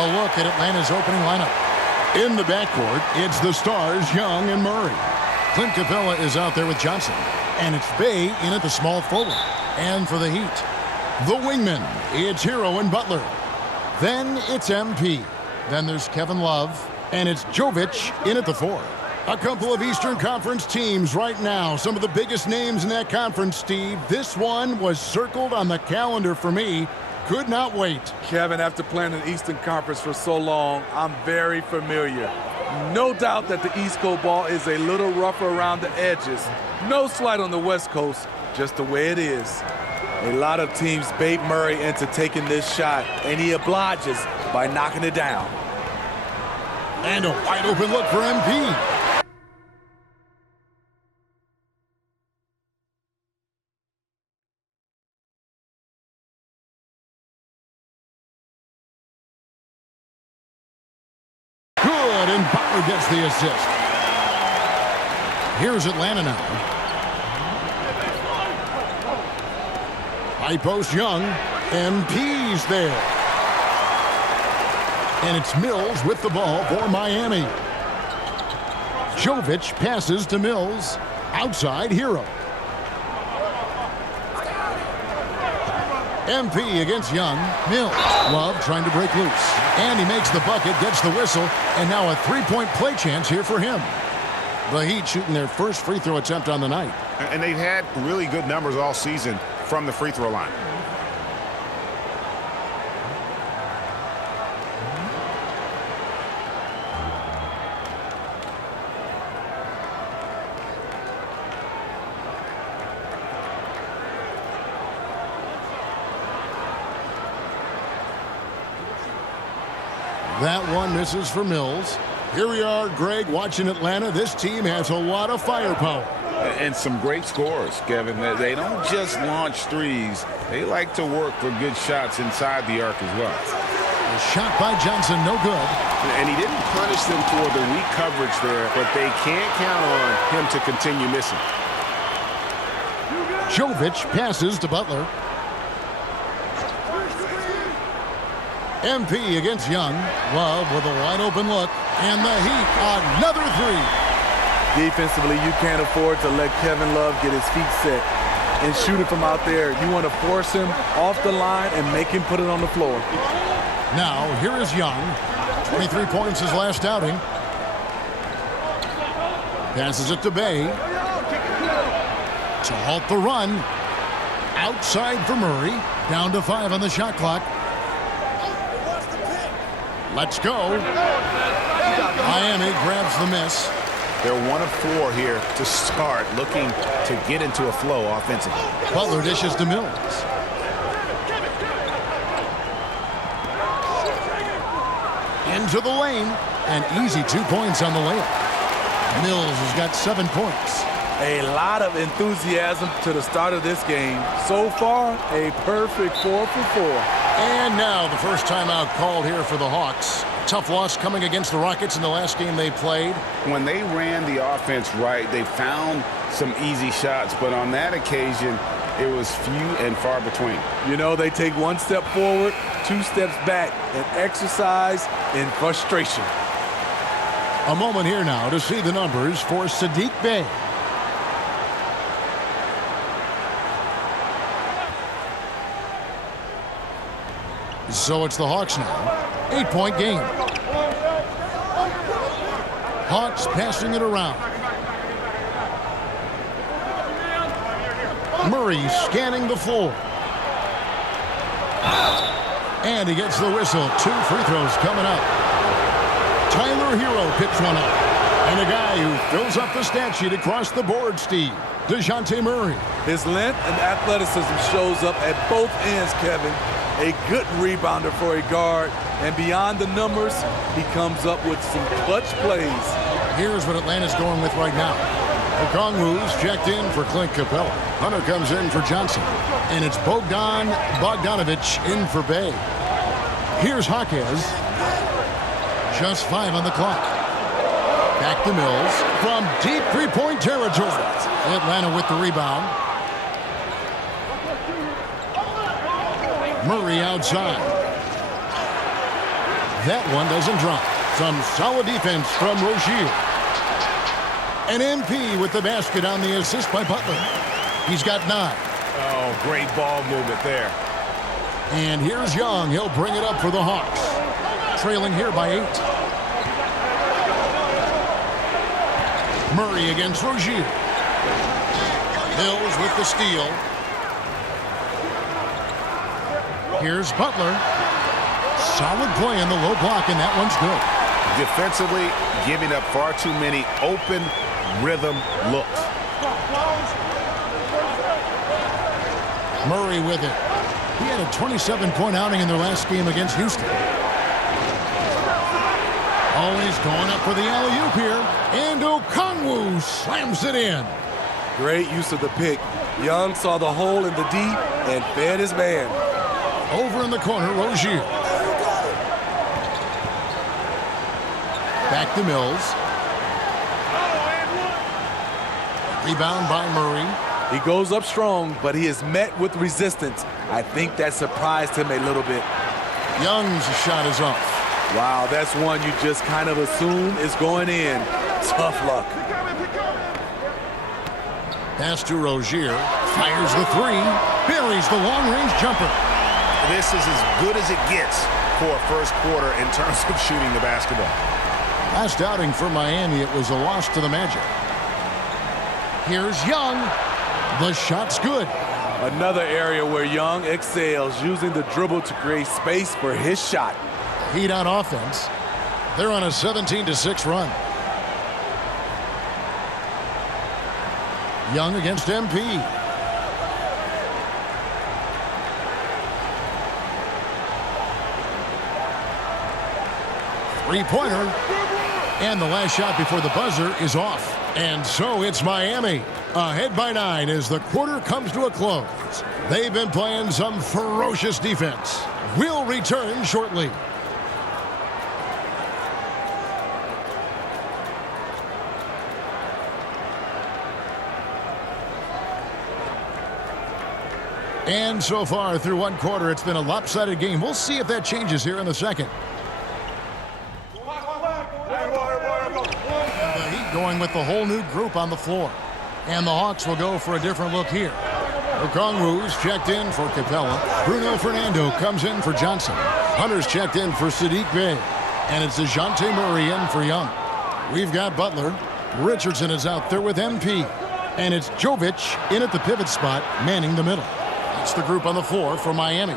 A look at Atlanta's opening lineup. In the backcourt, it's the stars Young and Murray. Clint Capella is out there with Johnson. And it's Bay in at the small forward. And for the Heat, the wingman, it's Hero and Butler. Then it's MP. Then there's Kevin Love. And it's Jovic in at the 4. A couple of Eastern Conference teams right now. Some of the biggest names in that conference, Steve. This one was circled on the calendar for me. Could not wait. Kevin, after playing in the Eastern Conference for so long, I'm very familiar. No doubt that the East Coast ball is a little rougher around the edges. No slight on the West Coast, just the way it is. A lot of teams bait Murray into taking this shot, and he obliges by knocking it down. And a wide open look for MP. Good, and Butler gets the assist. Here's Atlanta now. High post Young. MP's there. And it's Mills with the ball for Miami. Jovic passes to Mills. Outside, Hero. MP against Young. Mills. Love trying to break loose. And he makes the bucket, gets the whistle, and now a three-point play chance here for him. The Heat shooting their first free throw attempt on the night. And they've had really good numbers all season from the free throw line. That one misses for Mills. Here we are, Greg, watching Atlanta. This team has a lot of firepower. And some great scores, Kevin. They don't just launch threes. They like to work for good shots inside the arc as well. A shot by Johnson, no good. And he didn't punish them for the weak coverage there, but they can't count on him to continue missing. Jovic passes to Butler. MP against Young. Love with a wide open look. And the Heat, another three. Defensively, you can't afford to let Kevin Love get his feet set and shoot it from out there. You want to force him off the line and make him put it on the floor. Now, here is Young. 23 points his last outing. Passes it to Bay. To halt the run. Outside for Murray. Down to 5 on the shot clock. Let's go. Miami grabs the miss. They're 1 of 4 here to start, looking to get into a flow offensively. Butler dishes to Mills. Into the lane. An easy 2 points on the layup. Mills has got 7 points. A lot of enthusiasm to the start of this game. So far, a perfect 4 for 4. And now the first timeout called here for the Hawks. Tough loss coming against the Rockets in the last game they played. When they ran the offense right, they found some easy shots, but on that occasion, it was few and far between. You know, they take 1 step forward, 2 steps back, and exercise in frustration. A moment here now to see the numbers for Saddiq Bey. So it's the Hawks now. 8-point game. Hawks passing it around. Murray scanning the floor. And he gets the whistle. 2 free throws coming up. Tyler Hero picks one up. And a guy who fills up the stat sheet across the board, Steve. DeJounte Murray. His length and athleticism shows up at both ends, Kevin. A good rebounder for a guard. And beyond the numbers, he comes up with some clutch plays. Here's what Atlanta's going with right now. Okongwu's checked in for Clint Capella. Hunter comes in for Johnson. And it's Bogdanovich in for Bay. Here's Jaquez. Just 5 on the clock. Back to Mills from deep three-point territory. Atlanta with the rebound. Murray outside. That one doesn't drop. Some solid defense from Rozier. And MP with the basket on the assist by Butler. He's got 9. Oh, great ball movement there. And here's Young. He'll bring it up for the Hawks. Trailing here by 8. Murray against Rozier. Mills with the steal. Here's Butler. Solid play in the low block, and that one's good. Defensively, giving up far too many open rhythm looks. Murray with it. He had a 27-point outing in their last game against Houston. Always going up for the alley-oop here. And Okongwu slams it in. Great use of the pick. Young saw the hole in the D and fed his man. Over in the corner, Rozier. Back to Mills. Rebound by Murray. He goes up strong, but he is met with resistance. I think that surprised him a little bit. Young's shot is off. Wow, that's one you just kind of assume is going in. Tough luck. Pass to Rozier. Fires the 3. Buries the long-range jumper. This is as good as it gets for a first quarter in terms of shooting the basketball. Last outing for Miami, it was a loss to the Magic. Here's Young. The shot's good. Another area where Young excels, using the dribble to create space for his shot. Heat on offense. They're on a 17-6 run. Young against MP. Three-pointer. And the last shot before the buzzer is off. And so it's Miami. Ahead by 9 as the quarter comes to a close. They've been playing some ferocious defense. We'll return shortly. And so far through one quarter, it's been a lopsided game. We'll see if that changes here in the second. The Heat going with the whole new group on the floor. And the Hawks will go for a different look here. Okongwu's checked in for Capella. Bruno Fernando comes in for Johnson. Hunter's checked in for Sadiq Bey. And it's DeJounte Murray in for Young. We've got Butler. Richardson is out there with MP. And it's Jovic in at the pivot spot, manning the middle. That's the group on the floor for Miami.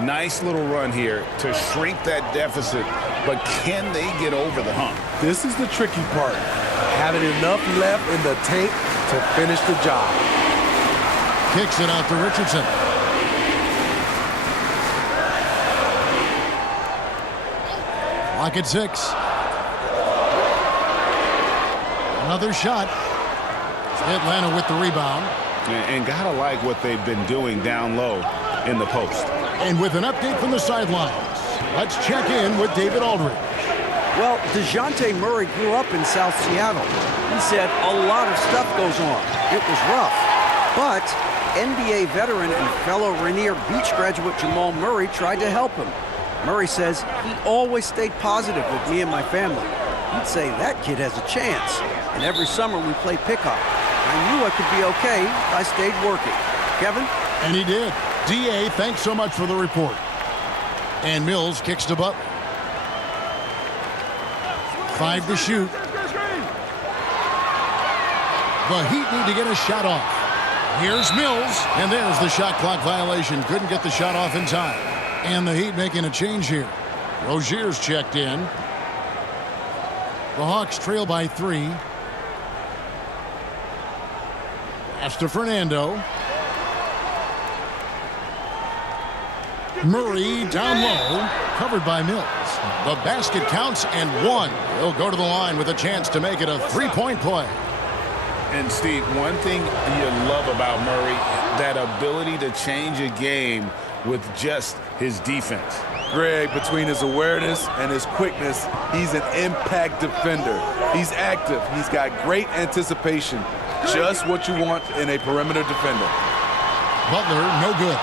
Nice little run here to shrink that deficit, but can they get over the hump? This is the tricky part. Having enough left in the tank to finish the job. Kicks it out to Richardson. Clock at 6. Another shot. Atlanta with the rebound. And gotta like what they've been doing down low in the post. And with an update from the sidelines, let's check in with David Aldridge. Well, DeJounte Murray grew up in South Seattle. He said a lot of stuff goes on. It was rough. But NBA veteran and fellow Rainier Beach graduate Jamal Murray tried to help him. Murray says he always stayed positive with me and my family. He'd say that kid has a chance. And every summer we play pickup. I knew I could be okay if I stayed working. Kevin? And he did. D.A., thanks so much for the report. And Mills kicks to Butler. 5 to shoot. The Heat need to get a shot off. Here's Mills, and there's the shot clock violation. Couldn't get the shot off in time. And the Heat making a change here. Rozier's checked in. The Hawks trail by 3. Pass to Fernando. Murray down low, covered by Mills. The basket counts and 1. He'll go to the line with a chance to make it a 3-point play. And Steve, one thing you love about Murray, that ability to change a game with just his defense. Greg, between his awareness and his quickness, he's an impact defender. He's active. He's got great anticipation. Just what you want in a perimeter defender. Butler, no good.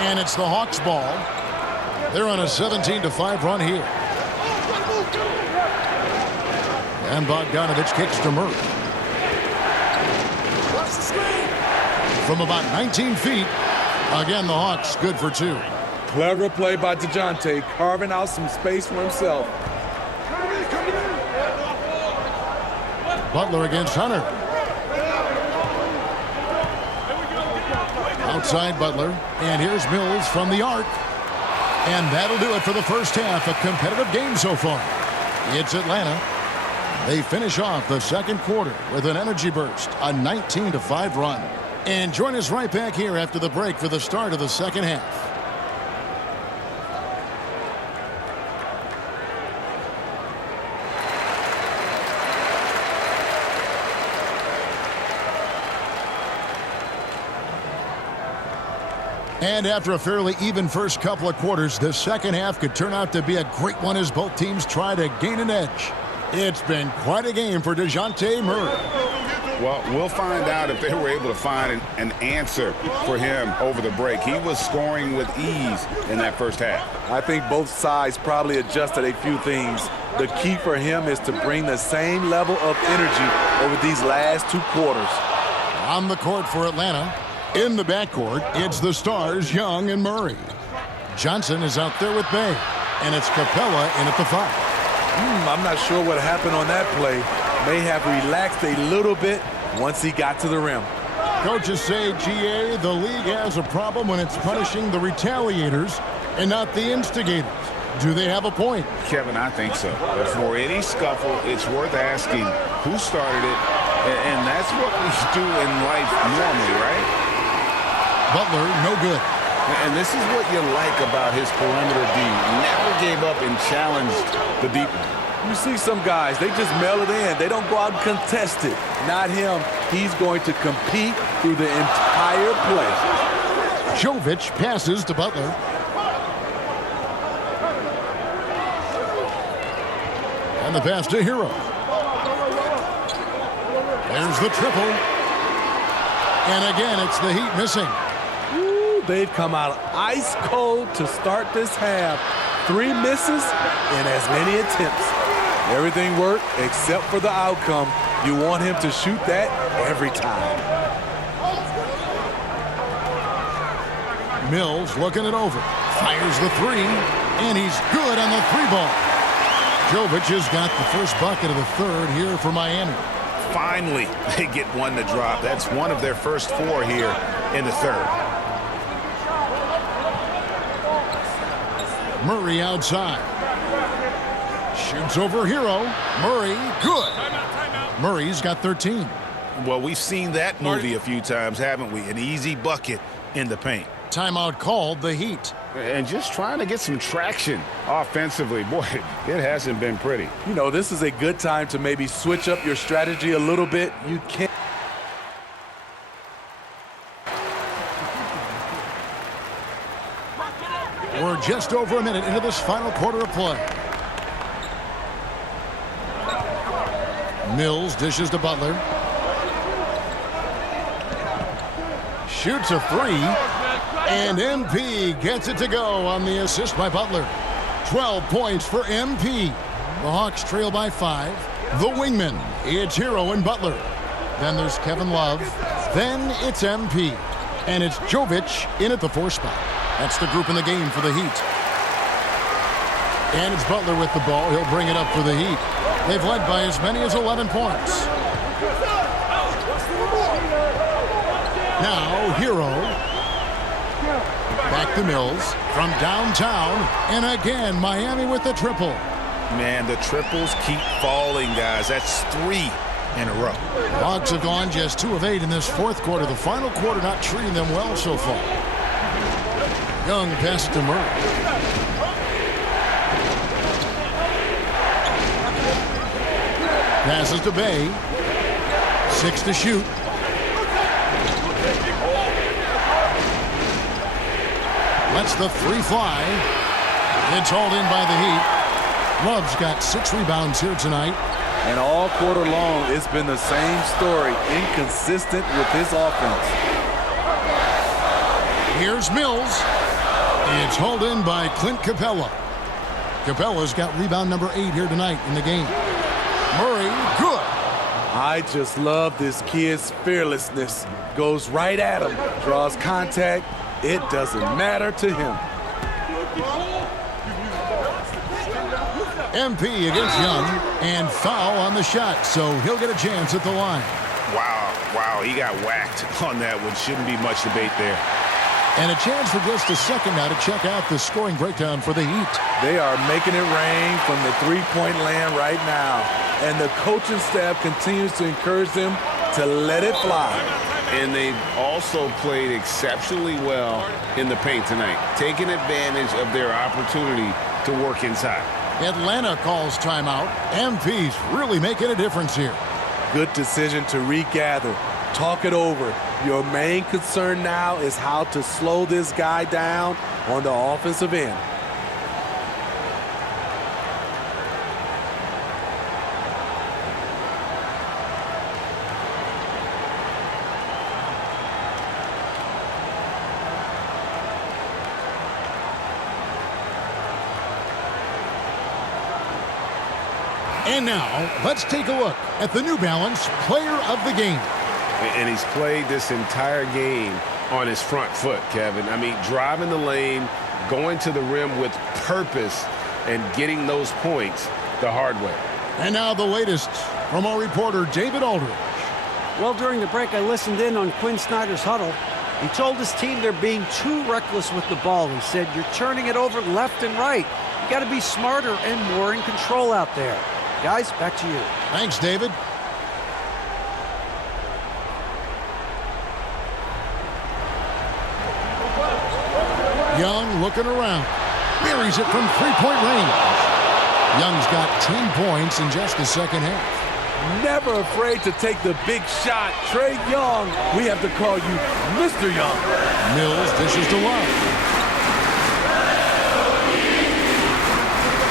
And it's the Hawks' ball. They're on a 17-5 run here. And Bogdanovich kicks to Murray. From about 19 feet, again, the Hawks good for 2. Clever play by DeJounte, carving out some space for himself. Butler against Hunter. Outside Butler, and here's Mills from the arc. And that'll do it for the first half. A competitive game so far. It's Atlanta. They finish off the second quarter with an energy burst, a 19-5 run. And join us right back here after the break for the start of the second half. And after a fairly even first couple of quarters, the second half could turn out to be a great one as both teams try to gain an edge. It's been quite a game for DeJounte Murray. Well, we'll find out if they were able to find an answer for him over the break. He was scoring with ease in that first half. I think both sides probably adjusted a few things. The key for him is to bring the same level of energy over these last 2 quarters. On the court for Atlanta. In the backcourt, it's the stars, Young and Murray. Johnson is out there with Bay, and it's Capella in at the 5. I'm not sure what happened on that play. May have relaxed a little bit once he got to the rim. Coaches say, GA, the league has a problem when it's punishing the retaliators and not the instigators. Do they have a point? Kevin, I think so. But for any scuffle, it's worth asking who started it, and that's what we do in life normally, right? Butler, no good. And this is what you like about his perimeter D. Never gave up and challenged the deep one. You see some guys, they just mail it in. They don't go out and contest it. Not him. He's going to compete through the entire play. Jovic passes to Butler. And the pass to Hero. There's the triple. And again, it's the Heat missing. They've come out ice cold to start this half. 3 misses and as many attempts. Everything worked except for the outcome. You want him to shoot that every time. Mills looking it over. Fires the 3, and he's good on the 3-ball. Jovic has got the first bucket of the third here for Miami. Finally, they get one to drop. That's one of their first 4 here in the third. Murray outside. Shoots over Hero. Murray, good. Murray's got 13. Well, we've seen that movie a few times, haven't we? An easy bucket in the paint. Timeout called, the Heat. And just trying to get some traction offensively. Boy, it hasn't been pretty. You know, this is a good time to maybe switch up your strategy a little bit. You can't. We're just over a minute into this final quarter of play. Mills dishes to Butler. Shoots a 3. And MP gets it to go on the assist by Butler. 12 points for MP. The Hawks trail by 5. The wingman, it's Hero and Butler. Then there's Kevin Love. Then it's MP. And it's Jovic in at the 4 spot. That's the group in the game for the Heat. And it's Butler with the ball. He'll bring it up for the Heat. They've led by as many as 11 points. Now, Hero. Back to Mills from downtown. And again, Miami with the triple. Man, the triples keep falling, guys. That's 3 in a row. Hawks have gone just 2 of 8 in this fourth quarter. The final quarter not treating them well so far. Young passes to Murray. Passes to Bay. 6 to shoot. Lets the 3 fly. It's hauled in by the Heat. Love's got 6 rebounds here tonight. And all quarter long, it's been the same story. Inconsistent with his offense. Here's Mills. It's hauled in by Clint Capella. Capella's got rebound number 8 here tonight in the game. Murray, good. I just love this kid's fearlessness. Goes right at him, draws contact. It doesn't matter to him. MP against Young, and foul on the shot, so he'll get a chance at the line. Wow, he got whacked on that one. Shouldn't be much debate there. And a chance for just a second now to check out the scoring breakdown for the Heat. They are making it rain from the three-point land right now. And the coaching staff continues to encourage them to let it fly. And they've also played exceptionally well in the paint tonight, taking advantage of their opportunity to work inside. Atlanta calls timeout. MP's really making a difference here. Good decision to regather. Talk it over. Your main concern now is how to slow this guy down on the offensive end. And now, let's take a look at the New Balance Player of the Game. And he's played this entire game on his front foot, Kevin. I mean, driving the lane, going to the rim with purpose, and getting those points the hard way. And now the latest from our reporter, David Aldridge. Well, during the break, I listened in on Quinn Snyder's huddle. He told his team they're being too reckless with the ball. He said, you're turning it over left and right. You got to be smarter and more in control out there. Guys, back to you. Thanks, David. Young looking around. Buries it from three-point range. Young's got 10 points in just the second half. Never afraid to take the big shot. Trae Young, we have to call you Mr. Young. Mills dishes to Love.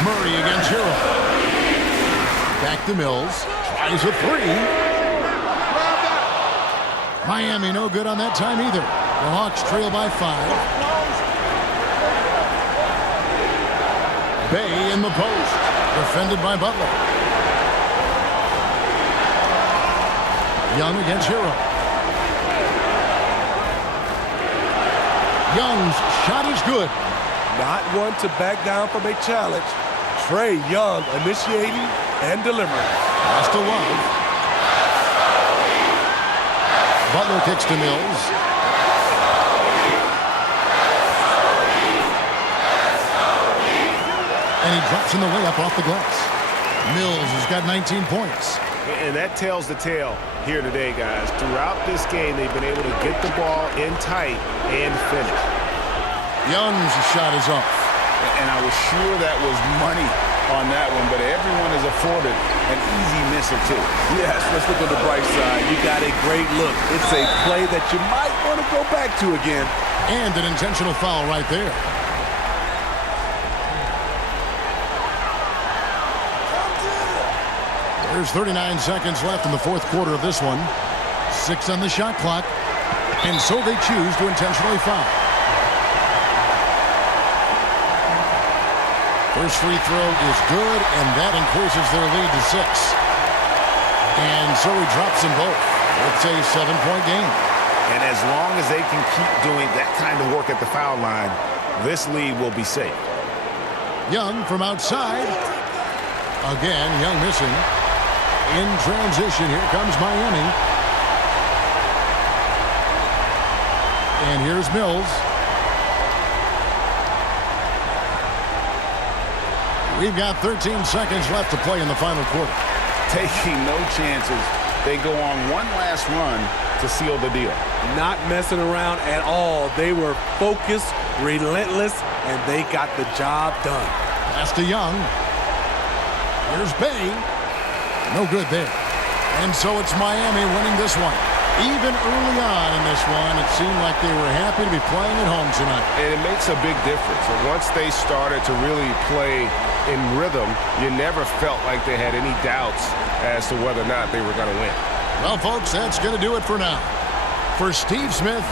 Murray against Hero. Back to Mills. Tries a three. Miami no good on that time either. The Hawks trail by 5. Bay in the post. Defended by Butler. Young against Hero. Young's shot is good. Not one to back down from a challenge. Trae Young initiating and delivering. Pass to Love. Butler kicks to Mills. And he drops in the layup off the glass. Mills has got 19 points. And that tells the tale here today, guys. Throughout this game, they've been able to get the ball in tight and finish. Young's shot is off. And I was sure that was money on that one, but everyone is afforded an easy miss or two. Yes, let's look on the bright side. You got a great look. It's a play that you might want to go back to again. And an intentional foul right there. There's 39 seconds left in the fourth quarter of this one. 6 on the shot clock. And so they choose to intentionally foul. First free throw is good, and that increases their lead to 6. And so he drops them both. It's a 7-point game. And as long as they can keep doing that kind of work at the foul line, this lead will be safe. Young from outside. Again, Young missing. In transition, here comes Miami. And here's Mills. We've got 13 seconds left to play in the final quarter. Taking no chances. They go on one last run to seal the deal. Not messing around at all. They were focused, relentless, and they got the job done. Pass to Young. Here's Bay. No good there. And so it's Miami winning this one. Even early on in this one, it seemed like they were happy to be playing at home tonight. And it makes a big difference. And once they started to really play in rhythm, you never felt like they had any doubts as to whether or not they were going to win. Well, folks, that's going to do it for now. For Steve Smith...